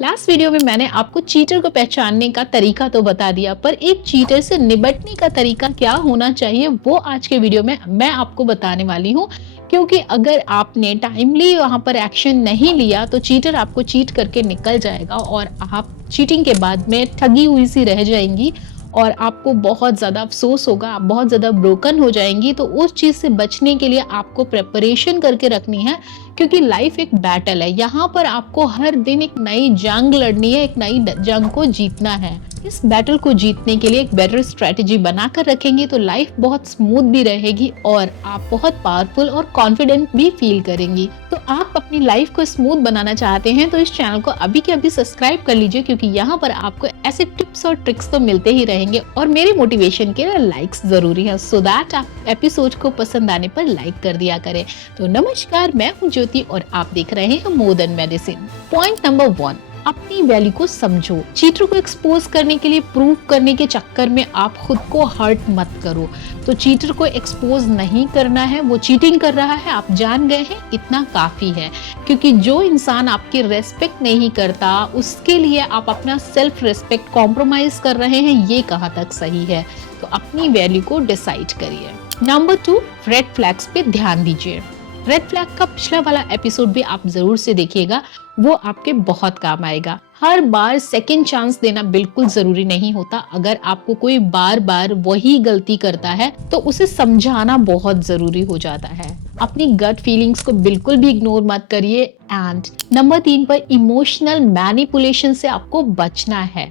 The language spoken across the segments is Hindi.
लास्ट वीडियो में मैंने आपको चीटर को पहचानने का तरीका तो बता दिया, पर एक चीटर से निपटने का तरीका क्या होना चाहिए वो आज के वीडियो में मैं आपको बताने वाली हूँ। क्योंकि अगर आपने टाइमली वहां पर एक्शन नहीं लिया तो चीटर आपको चीट करके निकल जाएगा और आप चीटिंग के बाद में ठगी हुई सी रह जाएंगी और आपको बहुत ज़्यादा अफसोस होगा, आप बहुत ज़्यादा ब्रोकन हो जाएंगी। तो उस चीज़ से बचने के लिए आपको प्रिपरेशन करके रखनी है, क्योंकि लाइफ एक बैटल है। यहाँ पर आपको हर दिन एक नई जंग लड़नी है, एक नई जंग को जीतना है। इस बैटल को जीतने के लिए एक बेटर स्ट्रेटेजी बनाकर रखेंगे तो लाइफ बहुत स्मूथ भी रहेगी और आप बहुत पावरफुल और कॉन्फिडेंट भी फील करेंगी। तो आप अपनी लाइफ को स्मूथ बनाना चाहते हैं तो इस चैनल को अभी के अभी सब्सक्राइब कर लीजिए, क्योंकि यहाँ पर आपको ऐसे टिप्स और ट्रिक्स तो मिलते ही रहेंगे और मेरी मोटिवेशन के लिए लाइक्स जरूरी है, सो दैट आप एपिसोड को पसंद आने पर लाइक कर दिया करें। तो नमस्कार, मैं हूँ ज्योति और आप देख रहे हैं more than medicine. Point number 1, अपनी वैल्यू को समझो। चीटर को एक्सपोज करने के लिए, प्रूव करने के चक्कर में आप खुद को हर्ट मत करो। तो चीटर को एक्सपोज नहीं करना है, वो चीटिंग कर रहा है, आप जान गए हैं, इतना काफी है। क्योंकि जो इंसान आपकी रेस्पेक्ट नहीं करता उसके लिए आप अपना सेल्फ रेस्पेक्ट कॉम्प्रोमाइज कर रहे हैं, ये कहाँ तक सही है। तो अपनी वैल्यू को डिसाइड करिए। नंबर 2, रेड फ्लैग्स पे ध्यान दीजिए। रेड फ्लैग का पिछला वाला एपिसोड भी आप जरूर से देखिएगा, वो आपके बहुत काम आएगा। हर बार सेकंड चांस देना बिल्कुल जरूरी नहीं होता। अगर आपको कोई बार बार वही गलती करता है तो उसे समझाना बहुत जरूरी हो जाता है। अपनी गट फीलिंग्स को बिल्कुल भी इग्नोर मत करिए। एंड नंबर 3 पर इमोशनल मैनिपुलेशन से आपको बचना है।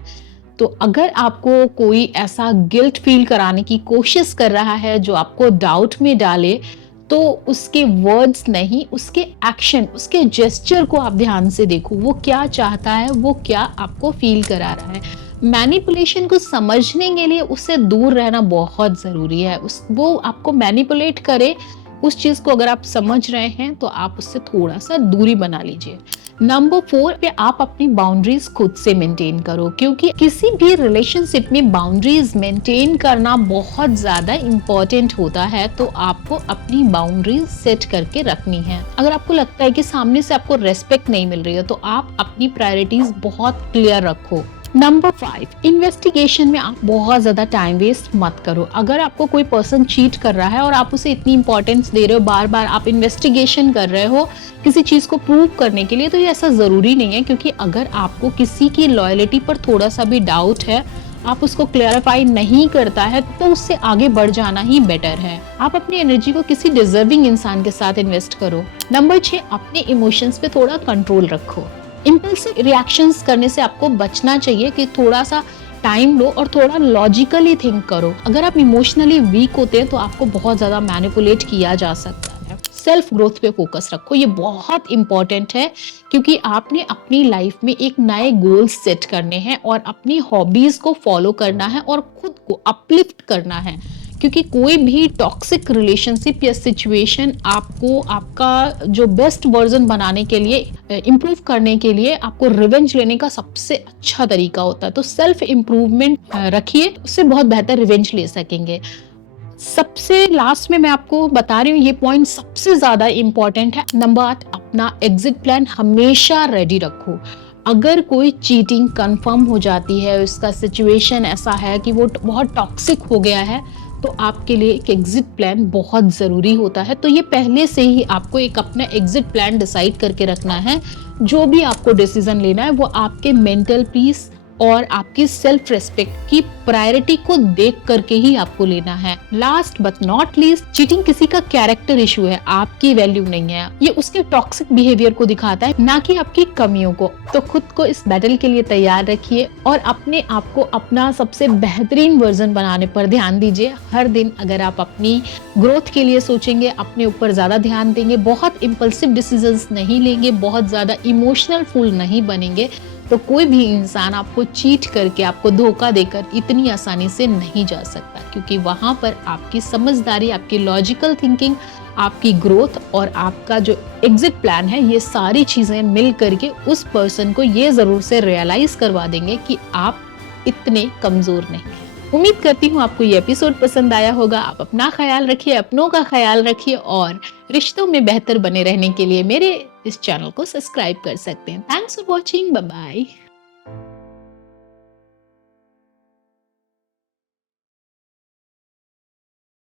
तो अगर आपको कोई ऐसा गिल्ट फील कराने की कोशिश कर रहा है जो आपको डाउट में डाले, तो उसके वर्ड्स नहीं, उसके एक्शन, उसके जेस्चर को आप ध्यान से देखो। वो क्या चाहता है, वो क्या आपको फील करा रहा है। मैनिपुलेशन को समझने के लिए उससे दूर रहना बहुत जरूरी है। वो आपको मैनिपुलेट करे उस चीज को अगर आप समझ रहे हैं तो आप उससे थोड़ा सा दूरी बना लीजिए। नंबर 4 पे आप अपनी बाउंड्रीज खुद से मेंटेन करो, क्योंकि किसी भी रिलेशनशिप में बाउंड्रीज मेंटेन करना बहुत ज्यादा इंपॉर्टेंट होता है। तो आपको अपनी बाउंड्रीज सेट करके रखनी है। अगर आपको लगता है कि सामने से आपको रेस्पेक्ट नहीं मिल रही है तो आप अपनी प्रायोरिटीज बहुत क्लियर रखो। नंबर 5, इन्वेस्टिगेशन में आप बहुत ज्यादा टाइम वेस्ट मत करो। अगर आपको कोई पर्सन चीट कर रहा है और आप उसे इतनी इंपॉर्टेंस दे रहे हो, बार बार आप इन्वेस्टिगेशन कर रहे हो किसी चीज को प्रूव करने के लिए, तो ये ऐसा जरूरी नहीं है। क्योंकि अगर आपको किसी की लॉयल्टी पर थोड़ा सा भी डाउट है, आप उसको क्लैरिफाई नहीं करता है, तो उससे आगे बढ़ जाना ही बेटर है। आप अपनी एनर्जी को किसी डिजर्विंग इंसान के साथ इन्वेस्ट करो। नंबर 6, अपने इमोशंस पे थोड़ा कंट्रोल रखो। इम्पल्सिव रिएक्शंस करने से आपको बचना चाहिए कि थोड़ा सा टाइम लो और थोड़ा लॉजिकली थिंक करो। अगर आप इमोशनली वीक होते हैं तो आपको बहुत ज्यादा मैनिपुलेट किया जा सकता है। सेल्फ ग्रोथ पे फोकस रखो, ये बहुत इंपॉर्टेंट है, क्योंकि आपने अपनी लाइफ में एक नए गोल्स सेट करने हैं और अपनी हॉबीज को फॉलो करना है और खुद को अपलिफ्ट करना है। क्योंकि कोई भी टॉक्सिक रिलेशनशिप या सिचुएशन आपको आपका जो बेस्ट वर्जन बनाने के लिए, इम्प्रूव करने के लिए आपको रिवेंज लेने का सबसे अच्छा तरीका होता है। तो सेल्फ इम्प्रूवमेंट रखिए, उससे बहुत बेहतर रिवेंज ले सकेंगे। सबसे लास्ट में मैं आपको बता रही हूँ, ये पॉइंट सबसे ज्यादा इंपॉर्टेंट है। नंबर 8, अपना एग्जिट प्लान हमेशा रेडी रखो। अगर कोई चीटिंग कंफर्म हो जाती है, उसका सिचुएशन ऐसा है कि वो बहुत टॉक्सिक हो गया है, तो आपके लिए एक एग्जिट प्लान बहुत ज़रूरी होता है। तो ये पहले से ही आपको एक अपना एग्जिट प्लान डिसाइड करके रखना है। जो भी आपको डिसीजन लेना है वो आपके मेंटल पीस और आपकी सेल्फ रेस्पेक्ट की प्रायोरिटी को देख करके ही आपको लेना है। Last but not least, cheating किसी का कैरेक्टर इशू है, आपकी वैल्यू नहीं है। ये उसके टॉक्सिक बिहेवियर को दिखाता है, ना कि आपकी कमियों को। तो खुद को इस बैटल के लिए तैयार रखिए और अपने आप को अपना सबसे बेहतरीन वर्जन बनाने पर ध्यान दीजिए। हर दिन अगर आप अपनी ग्रोथ के लिए सोचेंगे, अपने ऊपर ज्यादा ध्यान देंगे, बहुत इम्पल्सिव डिसीजंस नहीं लेंगे, बहुत ज्यादा इमोशनल फूल नहीं बनेंगे, तो कोई भी इंसान आपको चीट करके, आपको धोखा देकर इतनी आसानी से नहीं जा सकता। क्योंकि वहां पर आपकी समझदारी, आपकी लॉजिकल थिंकिंग, आपकी ग्रोथ और आपका जो एग्जिट प्लान है, ये सारी चीजें मिल करके उस पर्सन को ये जरूर से रियलाइज करवा देंगे कि आप इतने कमजोर नहीं हैं। उम्मीद करती हूँ आपको ये एपिसोड पसंद आया होगा। आप अपना ख्याल रखिए, अपनों का ख्याल रखिए और रिश्तों में बेहतर बने रहने के लिए मेरे इस चैनल को सब्सक्राइब कर सकते हैं। Thanks for watching, bye bye.